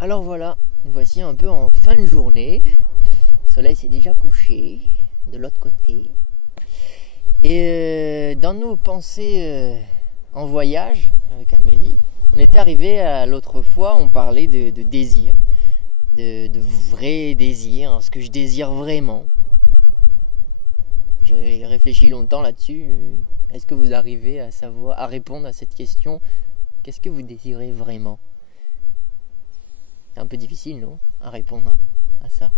Alors voilà, nous voici un peu en fin de journée. Le soleil s'est déjà couché de l'autre côté. Et dans nos pensées en voyage avec Amélie, on était arrivé à l'autre fois, on parlait de désir, de vrai désir, hein, ce que je désire vraiment. J'ai réfléchi longtemps là-dessus. Est-ce que vous arrivez à répondre à cette question? Qu'est-ce que vous désirez vraiment? C'est un peu difficile, non? À répondre à ça.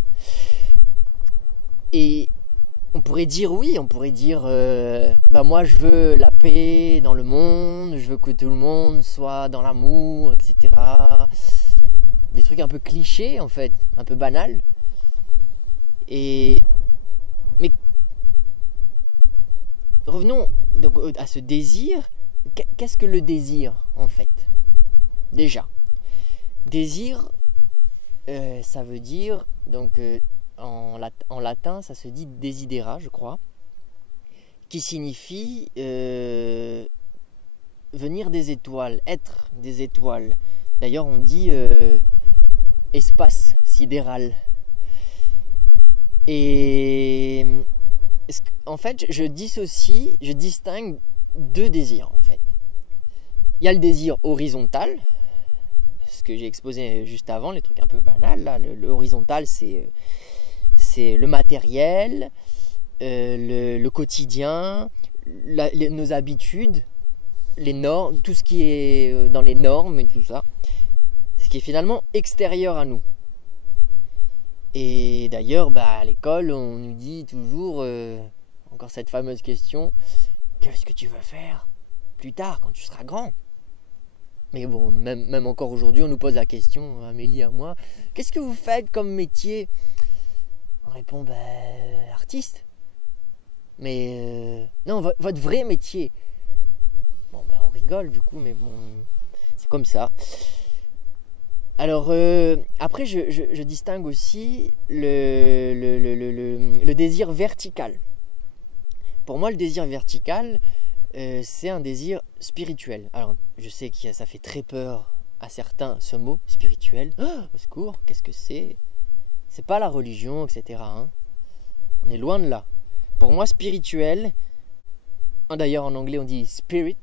Et on pourrait dire oui, on pourrait dire moi je veux la paix dans le monde, je veux que tout le monde soit dans l'amour, etc. Des trucs un peu clichés en fait, un peu banals. Mais revenons donc à ce désir. Qu'est-ce que le désir en fait? Déjà, désir, ça veut dire donc en latin, ça se dit desidera, je crois, qui signifie venir des étoiles, être des étoiles. D'ailleurs, on dit espace sidéral. Et en fait, je distingue deux désirs en fait. Il y a le désir horizontal, ce que j'ai exposé juste avant, les trucs un peu banals. Là, le horizontal, c'est le matériel, le quotidien, nos habitudes, les normes, tout ce qui est dans les normes et tout ça, ce qui est finalement extérieur à nous. Et d'ailleurs, à l'école, on nous dit toujours, encore cette fameuse question, qu'est-ce que tu veux faire plus tard quand tu seras grand? Mais bon, même encore aujourd'hui, on nous pose la question, Amélie, à moi, qu'est-ce que vous faites comme métier? On répond, artiste. Mais non, votre vrai métier. Bon, on rigole du coup, mais bon, c'est comme ça. Alors, après, je distingue aussi le désir vertical. Pour moi, le désir vertical, c'est un désir spirituel. Alors, je sais que ça fait très peur à certains, ce mot, spirituel. Oh, au secours, qu'est-ce que c'est? C'est pas la religion, etc. Hein. On est loin de là. Pour moi, spirituel, d'ailleurs en anglais on dit spirit.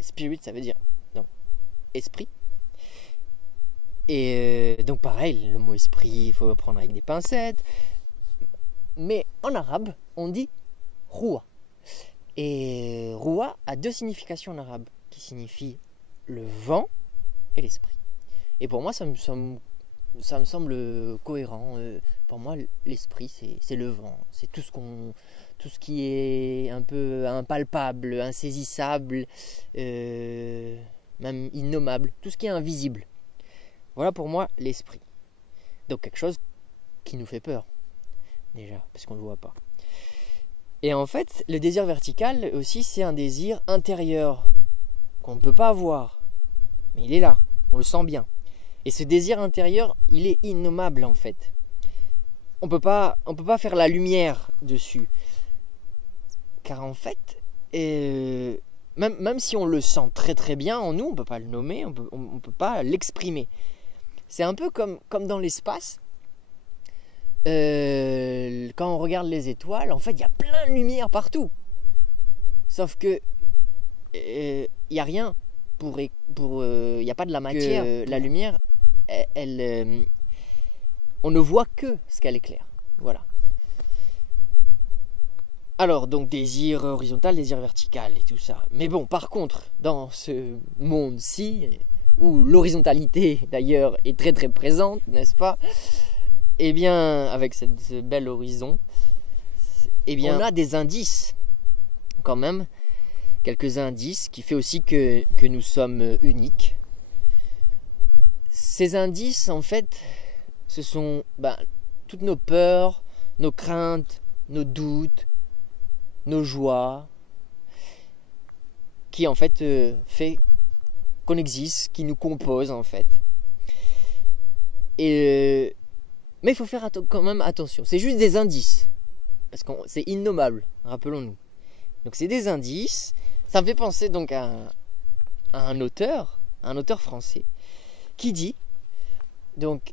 Spirit, ça veut dire donc, esprit. Et donc pareil, le mot esprit, il faut prendre avec des pincettes. Mais en arabe, on dit roua. Et roua a deux significations en arabe, qui signifient le vent et l'esprit. Et pour moi, ça me semble cohérent. Pour moi, l'esprit, c'est le vent. C'est tout ce qui est un peu impalpable, insaisissable, même innommable. Tout ce qui est invisible. Voilà pour moi l'esprit. Donc quelque chose qui nous fait peur, déjà, parce qu'on ne le voit pas. Et en fait, le désir vertical aussi, c'est un désir intérieur qu'on ne peut pas voir. Mais il est là, on le sent bien. Et ce désir intérieur, il est innommable en fait. On peut pas faire la lumière dessus. Car en fait, même si on le sent très très bien en nous, on ne peut pas le nommer, on peut pas l'exprimer. C'est un peu comme dans l'espace. Quand on regarde les étoiles, en fait, il y a plein de lumière partout. Sauf que il n'y a rien il n'y a pas de la matière. La lumière, on ne voit que ce qu'elle éclaire. Voilà. Alors, donc, désir horizontal, désir vertical et tout ça. Mais bon, par contre, dans ce monde-ci, où l'horizontalité, d'ailleurs, est très très présente, n'est-ce pas? Eh bien, avec ce bel horizon, on a des indices, quand même, quelques indices, qui fait aussi que nous sommes uniques. Ces indices, en fait, ce sont toutes nos peurs, nos craintes, nos doutes, nos joies, qui en fait fait qu'on existe, qui nous compose en fait. Mais il faut faire quand même attention. C'est juste des indices, parce que c'est innommable, rappelons-nous. Donc c'est des indices. Ça me fait penser donc à un auteur français, qui dit Donc,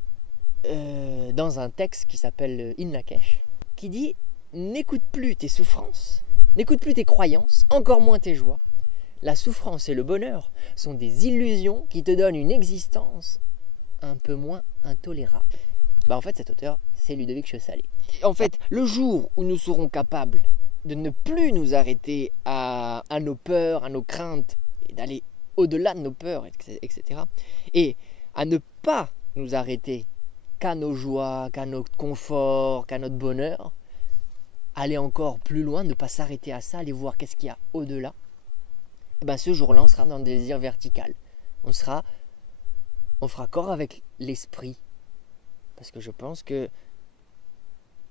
dans un texte qui s'appelle In Lakesh, qui dit « N'écoute plus tes souffrances, n'écoute plus tes croyances, encore moins tes joies. La souffrance et le bonheur sont des illusions qui te donnent une existence un peu moins intolérable. » En fait, cet auteur, c'est Ludovic Chossalet. En fait, le jour où nous serons capables de ne plus nous arrêter à nos peurs, à nos craintes, et d'aller au-delà de nos peurs, etc., et à ne pas nous arrêter qu'à nos joies, qu'à notre confort, qu'à notre bonheur, aller encore plus loin, ne pas s'arrêter à ça, aller voir qu'est-ce qu'il y a au-delà, ce jour-là, on sera dans le désir vertical. On fera corps avec l'esprit. Parce que je pense que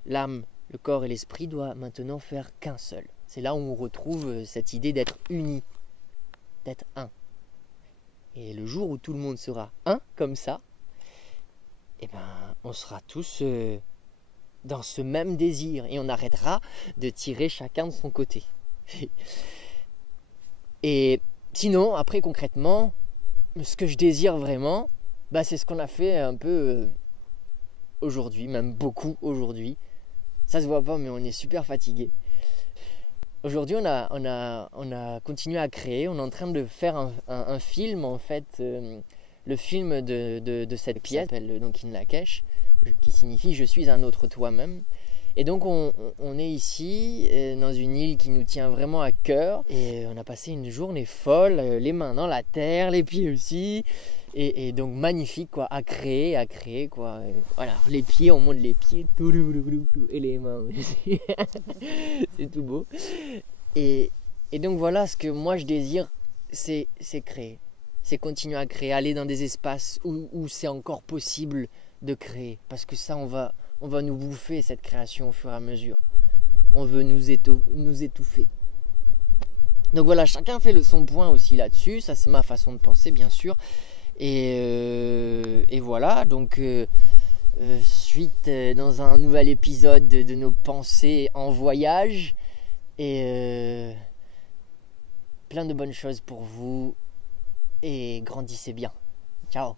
l'âme, le corps et l'esprit doivent maintenant faire qu'un seul. C'est là où on retrouve cette idée d'être uni, d'être un. Et le jour où tout le monde sera un, comme ça, on sera tous dans ce même désir. Et on arrêtera de tirer chacun de son côté. Et sinon, après concrètement, ce que je désire vraiment, c'est ce qu'on a fait un peu aujourd'hui, même beaucoup aujourd'hui. Ça se voit pas, mais on est super fatigué. Aujourd'hui, on a continué à créer. On est en train de faire un film, en fait, le film de cette pièce, qui s'appelle donc In Lakesh, qui signifie « Je suis un autre toi-même ». Et donc on est ici dans une île qui nous tient vraiment à cœur et on a passé une journée folle, les mains dans la terre, les pieds aussi, et donc magnifique quoi, à créer quoi. Voilà, les pieds, on monte les pieds, et les mains aussi. C'est tout beau. Et donc voilà, ce que moi je désire, c'est créer, c'est continuer à créer, aller dans des espaces où c'est encore possible de créer, parce que ça on va nous bouffer cette création au fur et à mesure. On veut nous étouffer. Donc voilà, chacun fait son point aussi là-dessus. Ça, c'est ma façon de penser, bien sûr. Et voilà, donc suite dans un nouvel épisode de nos pensées en voyage. Et plein de bonnes choses pour vous. Et grandissez bien. Ciao.